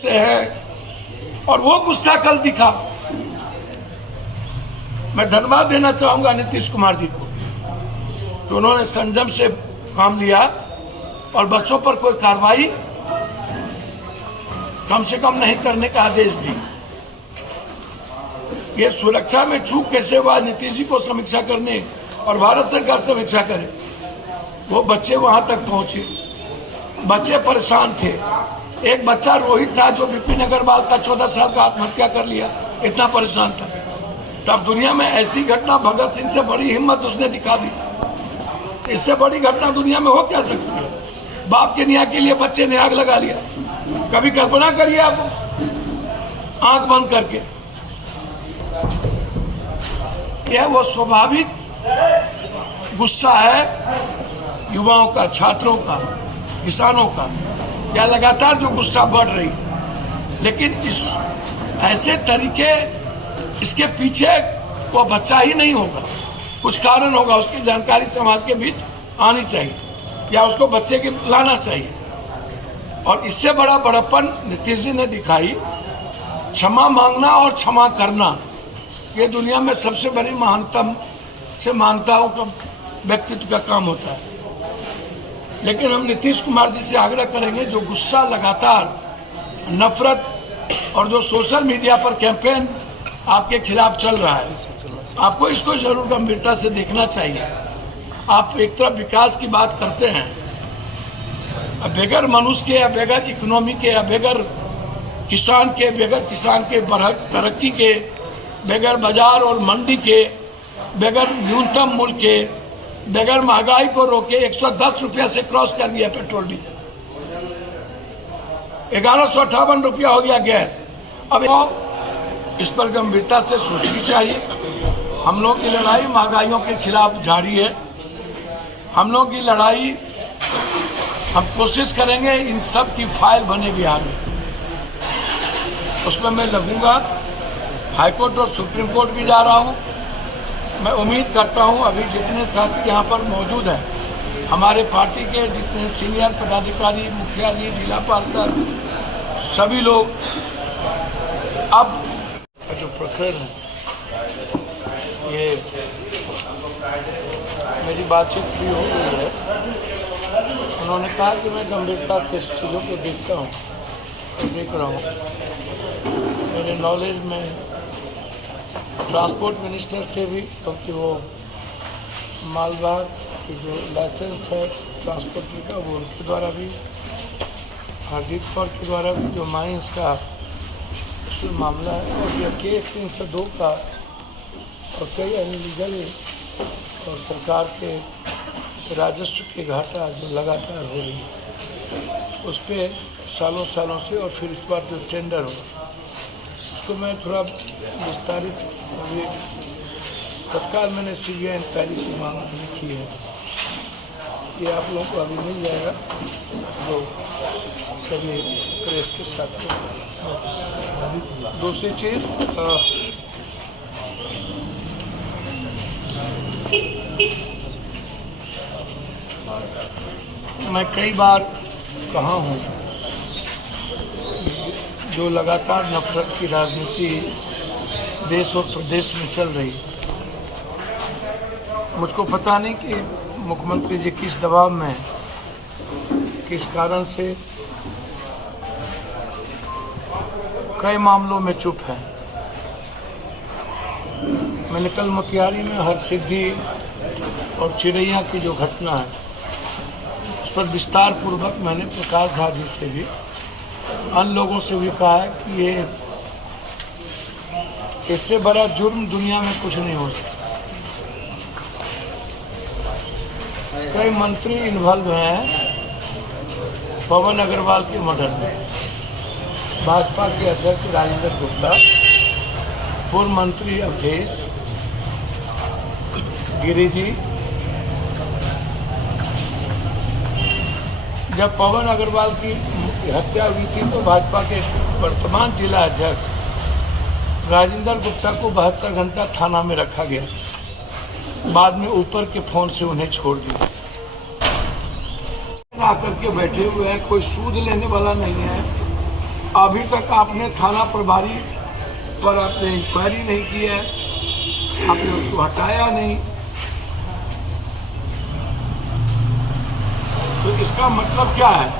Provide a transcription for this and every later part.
से है और वो गुस्सा कल दिखा। मैं धन्यवाद देना चाहूंगा नीतीश कुमार जी को कि उन्होंने संयम से काम लिया और बच्चों पर कोई कार्रवाई कम से कम नहीं करने का आदेश दिया। ये सुरक्षा में चूक कैसे हुआ, नीतीश जी को समीक्षा करने और भारत सरकार समीक्षा करे। वो बच्चे वहां तक पहुंचे, बच्चे परेशान थे। एक बच्चा रोहित था जो विपिन अग्रवाल का 14 साल का आत्महत्या कर लिया, इतना परेशान था। तब दुनिया में ऐसी घटना, भगत सिंह से बड़ी हिम्मत उसने दिखा दी। इससे बड़ी घटना दुनिया में हो क्या सकती है? बाप के न्याय के लिए बच्चे ने आग लगा लिया। कभी कल्पना करिए आप, आंख बंद करके। यह वो स्वाभाविक गुस्सा है युवाओं का, छात्रों का, किसानों का। या लगातार जो गुस्सा बढ़ रही, लेकिन इस ऐसे तरीके, इसके पीछे वो बच्चा ही नहीं होगा, कुछ कारण होगा। उसकी जानकारी समाज के बीच आनी चाहिए या उसको बच्चे के लाना चाहिए। और इससे बड़ा बड़प्पन नीतीश जी ने दिखाई। क्षमा मांगना और क्षमा करना, ये दुनिया में सबसे बड़ी महानतम से मानताओं का व्यक्तित्व का काम होता है। लेकिन हम नीतीश कुमार जी से आग्रह करेंगे, जो गुस्सा, लगातार नफरत और जो सोशल मीडिया पर कैंपेन आपके खिलाफ चल रहा है, आपको इसको जरूर गंभीरता से देखना चाहिए। आप एक तरफ विकास की बात करते हैं, बगैर मनुष्य के या बगैर इकोनॉमी के या बगैर किसान के, बगैर किसान के तरक्की के, बगैर बाजार और मंडी के, बगैर न्यूनतम मूल्य के, बगैर महंगाई को रोके 110 रुपया से क्रॉस कर दिया पेट्रोल डीजल, 1158 रुपया हो गया गैस। अब इस पर गंभीरता से सोचनी चाहिए। हम लोग की लड़ाई महंगाइयों के खिलाफ जारी है। हम लोग की लड़ाई, हम कोशिश करेंगे इन सब की फाइल बने बिहार में, उसमें मैं लगूंगा। हाईकोर्ट और सुप्रीम कोर्ट भी जा रहा हूं। मैं उम्मीद करता हूं अभी जितने साथी यहाँ पर मौजूद हैं, हमारे पार्टी के जितने सीनियर पदाधिकारी, मुखिया जी, जिला पार्षद, सभी लोग, अब जो प्रकरण है, ये मेरी बातचीत भी हो गई है। उन्होंने कहा कि मैं गंभीरता से चीज़ों को देखता हूँ और देख रहा हूँ। मेरे नॉलेज में ट्रांसपोर्ट मिनिस्टर से भी, क्योंकि वो मालवाहक की जो लाइसेंस है ट्रांसपोर्ट का, वो उनके द्वारा भी, हरजीत कौर के द्वारा भी जो माइंस का उसमें मामला है, और यह केस 302 का और कई अनलीगल और सरकार के राजस्व की घाटा जो लगातार हो रही है, उस पर सालों से, और फिर इस बार जो टेंडर हो, उसको मैं थोड़ा विस्तारित, अभी तत्काल मैंने CBI इंक्वायरी की मांग की है। ये आप लोगों को अभी मिल जाएगा, जो सभी प्रेस के साथ। दूसरी चीज़, मैं कई बार कहा हूँ, जो लगातार नफरत की राजनीति देश और प्रदेश में चल रही है, मुझको पता नहीं कि मुख्यमंत्री जी किस दबाव में, किस कारण से कई मामलों में चुप है। मैंने कल मोतिहारी में हरसिद्धि और चिड़ैया की जो घटना है, उस पर विस्तार पूर्वक मैंने प्रकाश झा जी से भी, अन्य लोगों से भी कहा है कि ये, इससे बड़ा जुर्म दुनिया में कुछ नहीं हो सकता। कई मंत्री इन्वॉल्व हैं पवन अग्रवाल के मर्डर में। भाजपा के अध्यक्ष राजेंद्र गुप्ता, पूर्व मंत्री अवधेश गिरी जी। जब पवन अग्रवाल की हत्या हुई थी तो भाजपा के वर्तमान जिला अध्यक्ष राजेंद्र गुप्ता को 72 घंटा थाना में रखा गया। बाद में ऊपर के फोन से उन्हें छोड़ दिया। आकर के बैठे हुए हैं, कोई सूद लेने वाला नहीं है। अभी तक आपने थाना प्रभारी पर आपने इंक्वायरी नहीं की है, आपने उसको हटाया नहीं। तो इसका मतलब क्या है?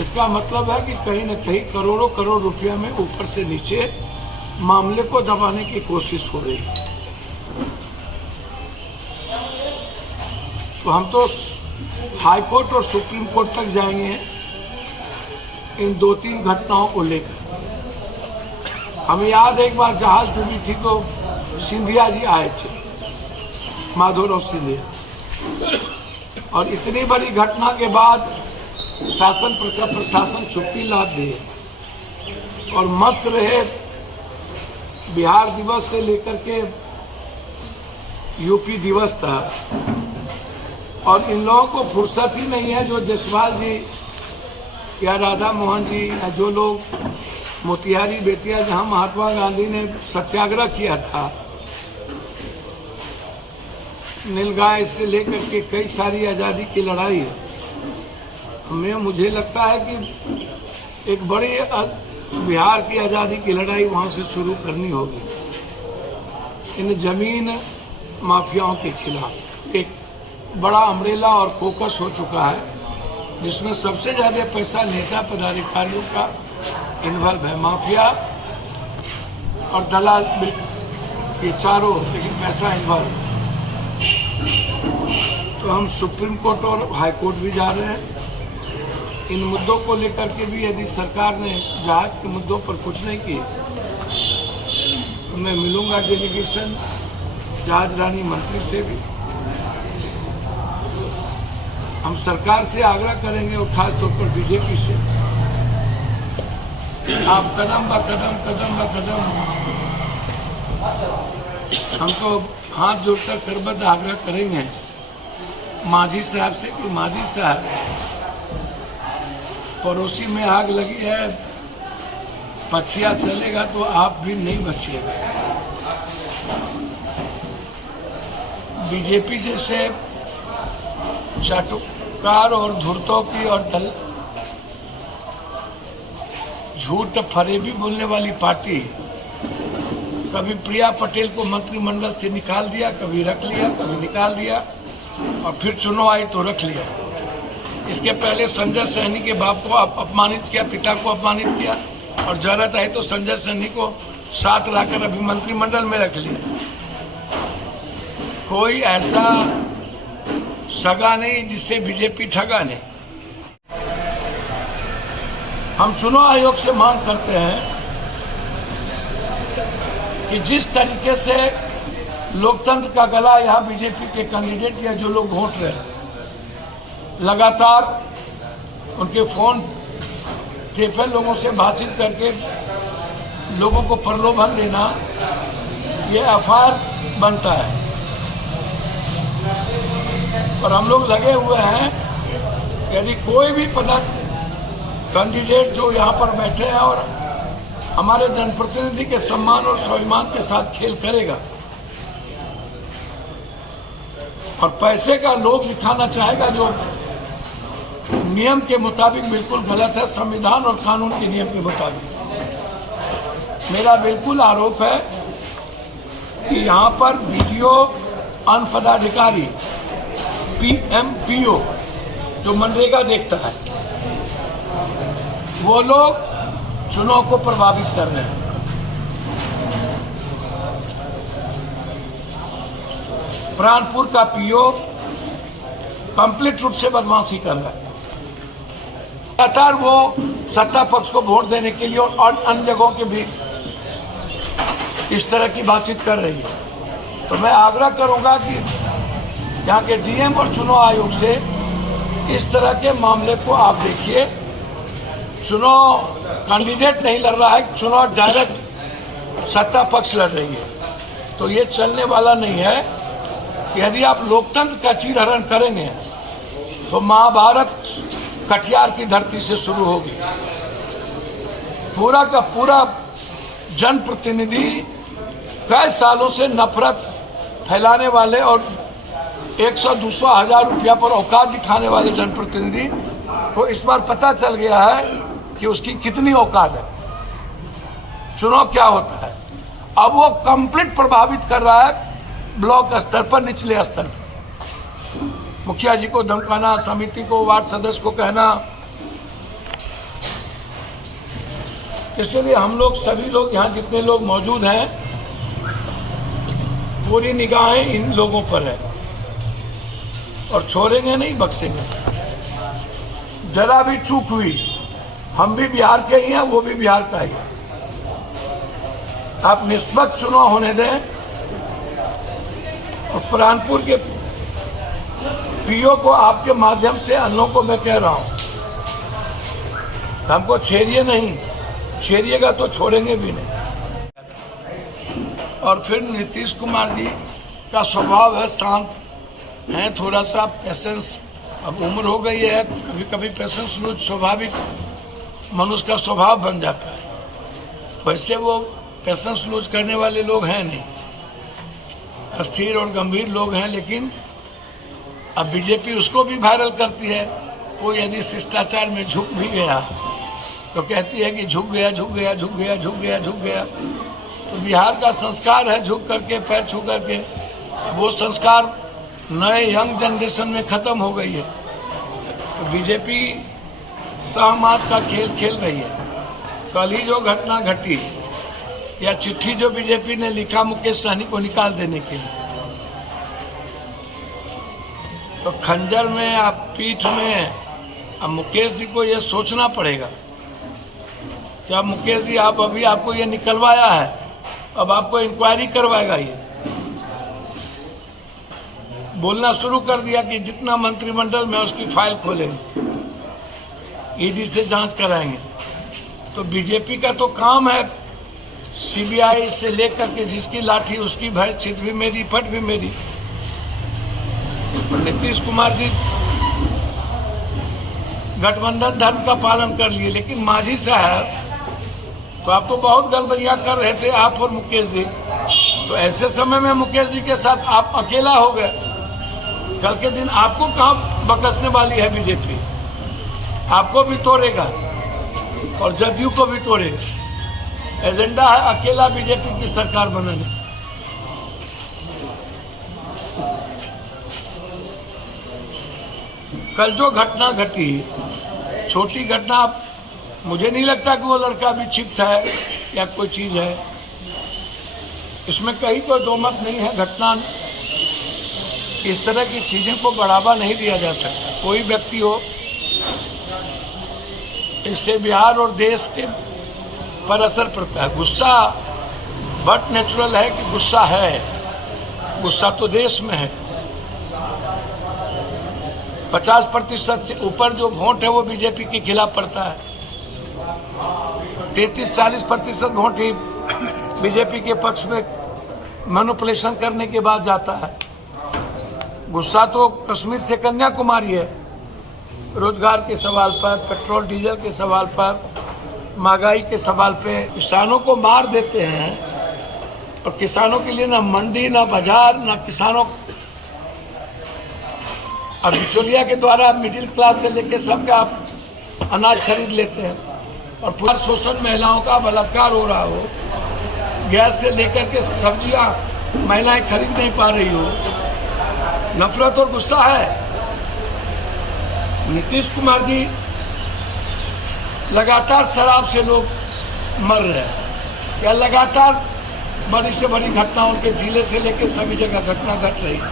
इसका मतलब है कि कहीं न कहीं करोड़ों करोड़ रुपया में ऊपर से नीचे मामले को दबाने की कोशिश हो रही है। तो हम तो हाई कोर्ट और सुप्रीम कोर्ट तक जाएंगे इन 2-3 घटनाओं को लेकर। हमें याद है एक बार जहाज डूबी थी तो सिंधिया जी आए थे, माधवराव सिंधिया, और इतनी बड़ी घटना के बाद शासन प्रशासन चुप्पी लाद दिए और मस्त रहे। बिहार दिवस से लेकर के यूपी दिवस था, और इन लोगों को फुर्सत ही नहीं है, जो जसवाल जी या राधा मोहन जी या जो लोग मोतिहारी बेतिया जहां महात्मा गांधी ने सत्याग्रह किया था, नीलगाय से लेकर के कई सारी आजादी की लड़ाई है, मुझे लगता है कि एक बड़ी बिहार की आजादी की लड़ाई वहां से शुरू करनी होगी। इन जमीन माफियाओं के खिलाफ एक बड़ा अम्ब्रेला और फोकस हो चुका है, जिसमें सबसे ज्यादा पैसा नेता पदाधिकारियों का इन्वॉल्व है। माफिया और दलाल ये चारों, लेकिन पैसा इन्वॉल्व। तो हम सुप्रीम कोर्ट और हाई कोर्ट भी जा रहे हैं इन मुद्दों को लेकर के भी। यदि सरकार ने जहाज के मुद्दों पर कुछ नहीं किया तो मैं मिलूंगा डेलीगेशन जहाज रानी मंत्री से भी। हम सरकार से आग्रह करेंगे और खास तौर पर बीजेपी से, आप कदम ब कदम हम तो हाथ जोड़कर करबद्ध आग्रह करेंगे मांझी साहब से कि मांझी साहब, पड़ोसी में आग लगी है, पछिया चलेगा तो आप भी नहीं बचिएगा। बीजेपी जैसे चाटुकार और धूर्तों की और दल झूठ फरेबी बोलने वाली पार्टी, कभी प्रिया पटेल को मंत्रिमंडल से निकाल दिया, कभी रख लिया, कभी निकाल दिया, और फिर चुनाव आई तो रख लिया। इसके पहले संजय सहनी के बाप को अपमानित किया, पिता को अपमानित किया, और जरूरत आई तो संजय सहनी को साथ लाकर अभी मंत्रिमंडल में रख लिया। कोई ऐसा सगा नहीं जिससे बीजेपी ठगा नहीं। हम चुनाव आयोग से मांग करते हैं कि जिस तरीके से लोकतंत्र का गला यहाँ बीजेपी के कैंडिडेट या जो लोग वोट रहे हैं, लगातार उनके फोन टेपे लोगों से बातचीत करके लोगों को प्रलोभन देना, ये एफआईआर बनता है। और हम लोग लगे हुए हैं, यदि कोई भी कैंडिडेट जो यहाँ पर बैठे हैं और हमारे जनप्रतिनिधि के सम्मान और स्वाभिमान के साथ खेल करेगा और पैसे का लोभ दिखाना चाहेगा, जो नियम के मुताबिक बिल्कुल गलत है, संविधान और कानून के नियम के मुताबिक। मेरा बिल्कुल आरोप है कि यहाँ पर वीडियो अनपदाधिकारी PMPO जो मनरेगा देखता है, वो लोग चुनाव को प्रभावित कर रहे हैं। प्राणपुर का PO कंप्लीट रूप से बदमाशी कर रहा है। लगातार वो सत्ता पक्ष को वोट देने के लिए और अन्य जगहों के भी इस तरह की बातचीत कर रही है। तो मैं आग्रह करूंगा कि यहाँ के DM और चुनाव आयोग से इस तरह के मामले को आप देखिए। चुनाव कैंडिडेट नहीं लड़ रहा है, चुनाव डायरेक्ट सत्ता पक्ष लड़ रही है, तो ये चलने वाला नहीं है। यदि आप लोकतंत्र का चीरहरण करेंगे तो महाभारत कटियार की धरती से शुरू होगी। पूरा का पूरा जनप्रतिनिधि कई सालों से नफरत फैलाने वाले और 100-200 हजार रुपया पर औकात दिखाने वाले जनप्रतिनिधि को इस बार पता चल गया है कि उसकी कितनी औकात है, चुनाव क्या होता है। अब वो कंप्लीट प्रभावित कर रहा है ब्लॉक स्तर पर, निचले स्तर पर। मुखिया जी को धमकाना, समिति को, वार्ड सदस्य को कहना। इसलिए हम लोग, सभी लोग, यहाँ जितने लोग मौजूद हैं, पूरी निगाहें इन लोगों पर है और छोड़ेंगे नहीं, बख्शेंगे। जरा भी चूक हुई, हम भी बिहार के ही हैं, वो भी बिहार का ही है। आप निष्पक्ष चुनाव होने दें। और प्राणपुर के पीओ को आपके माध्यम से अन्य लोगों को मैं कह रहा हूं, हमको छेड़िए नहीं, छेड़िएगा तो छोड़ेंगे भी नहीं। और फिर नीतीश कुमार जी का स्वभाव है, शांत है, थोड़ा सा पेशेंस, अब उम्र हो गई है, कभी कभी पेशेंस लूज स्वाभाविक मनुष्य का स्वभाव बन जाता है। वैसे वो पेशेंस लूज करने वाले लोग हैं नहीं, अस्थिर और गंभीर लोग हैं। लेकिन अब बीजेपी उसको भी वायरल करती है। वो यदि शिष्टाचार में झुक भी गया तो कहती है कि झुक गया, झुक गया, झुक गया, झुक गया, झुक गया। तो बिहार का संस्कार है झुक करके, पैर छू करके। वो संस्कार नए यंग जनरेशन में खत्म हो गई है। तो बीजेपी सहमत का खेल खेल रही है। कल ही जो घटना घटी, या चिट्ठी जो बीजेपी ने लिखा मुकेश सहनी को निकाल देने के लिए, तो खंजर में, आप पीठ में, अब मुकेश जी को ये सोचना पड़ेगा कि अब मुकेश जी, आप अभी आपको ये निकलवाया है, अब आपको इंक्वायरी करवाएगा। ये बोलना शुरू कर दिया कि जितना मंत्रिमंडल में उसकी फाइल खोलेंगे, ईडी से जांच कराएंगे। तो बीजेपी का तो काम है सीबीआई से लेकर के जिसकी लाठी उसकी भैंस, चित भी मेरी, पट भी मेरी। नीतीश कुमार जी गठबंधन धर्म का पालन कर लिए, लेकिन मांझी साहब तो आप तो बहुत गड़बड़ियां कर रहे थे, आप और मुकेश जी। तो ऐसे समय में मुकेश जी के साथ आप अकेला हो गए। कल के दिन आपको कहां बकसने वाली है बीजेपी, आपको भी तोड़ेगा और जदयू को भी तोड़ेगा। एजेंडा है अकेला बीजेपी की सरकार बनाने। कल जो घटना घटी, छोटी घटना, मुझे नहीं लगता कि वो लड़का भी चिप्त है या कोई चीज है, इसमें कहीं कोई दो मत नहीं है। घटना, इस तरह की चीजें को बढ़ावा नहीं दिया जा सकता। कोई व्यक्ति हो, इससे बिहार और देश के पर असर पड़ता है। गुस्सा बट नेचुरल है कि गुस्सा है, गुस्सा तो देश में है। 50% से ऊपर जो वोट है वो बीजेपी के खिलाफ पड़ता है। 33-40% वोट ही बीजेपी के पक्ष में मैनिपुलेशन करने के बाद जाता है। गुस्सा तो कश्मीर से कन्याकुमारी है, रोजगार के सवाल पर, पेट्रोल डीजल के सवाल पर, महंगाई के सवाल पे। किसानों को मार देते हैं और किसानों के लिए ना मंडी, ना बाजार, ना किसानों। अब बिचौलिया के द्वारा मिडिल क्लास से लेकर सबका आप अनाज खरीद लेते हैं और पूरा शोषण, महिलाओं का बलात्कार हो रहा हो, गैस से लेकर के सब्जियां महिलाएं खरीद नहीं पा रही हो, नफरत और गुस्सा है। नीतीश कुमार जी लगातार शराब से लोग मर रहे हैं, या लगातार बड़ी से बड़ी घटना उनके जिले से लेकर सभी जगह घटना घट रही है।